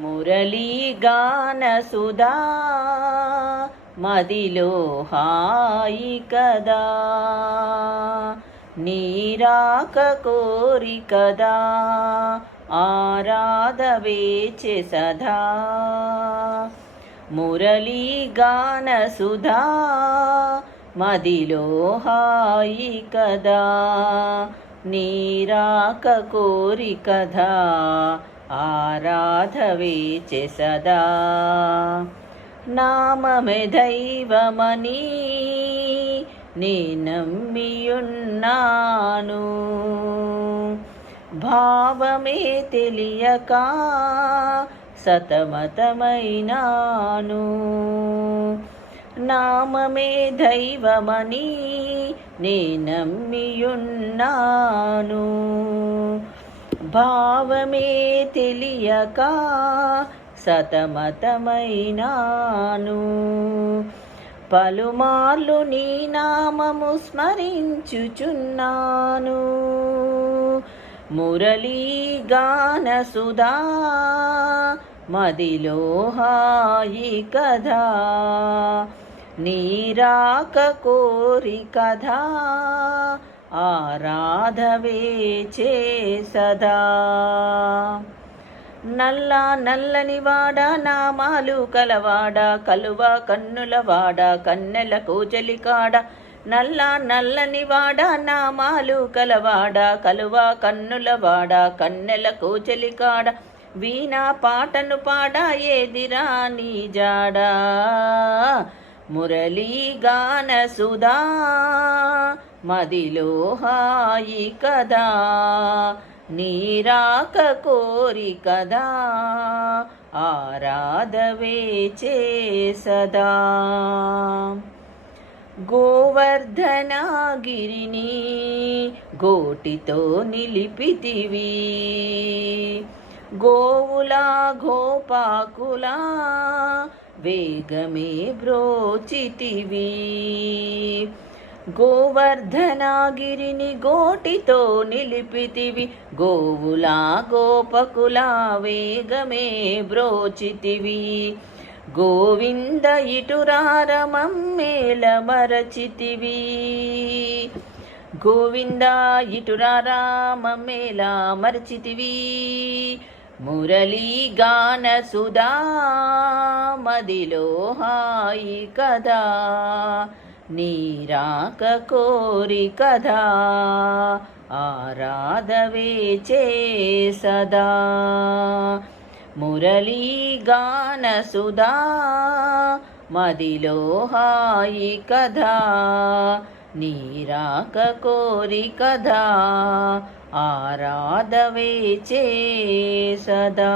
మురళీగానసుధా మదిలో హాయి కదా నీరాక కోరి కదా ఆరాధవేచె సదా మురళీగానసుధా మదిలో హాయి కదా నీరాక కోరి కదా ఆరాధవేచె సదా. నామమే దైవమని నే నమ్మియున్నాను. భావమే తెలియక సతమతమైనాను. నామమే దైవమని నే నమ్మియున్నాను. భావమే తెలియక సతమతమైనాను. పలుమార్లు నీ నామము స్మరించుచున్నాను. మురళీగానసుధా మదిలో హాయి కథా నీరాక కోరి కథా ఆరాధవే చే సదా. నల్ల నల్లని వాడ నామాలు కలవాడ కలువ కన్నులవాడ కన్నెల కోచలికాడ నల్ల నల్లని వాడ నామాలు కలవాడ కలువ కన్నులవాడ కన్నెల కోచలికాడ వీణ పాటను పాడ ఏదిరా నీ జాడా? మురళీగాన సుధా మదిలో హాయి కదా నీరాక కోరి కదా ఆరాధవే చే సదా గోవర్ధనగిరిని గోటితో నిలిపితివి గోవులా గోపాకులా వేగమే బ్రోచితివి. గోవర్ధనాగిరిని గోటితో నిలిపితివి. గోవులా గోపకులా వేగమే బ్రోచితివి. గోవింద ఇటురారమమ్మేల మరచితివి. గోవింద ఇటురారామమ్మేల మరచితివి. మురళీగాన సుధా మదిలో హాయి కదా నీరాక కోరి కదా ఆరాధవే చే సదా మురళీగాన సుధా మదిలో హాయి కదా నీరాక కోరి కదా ఆరాధవే చే సదా.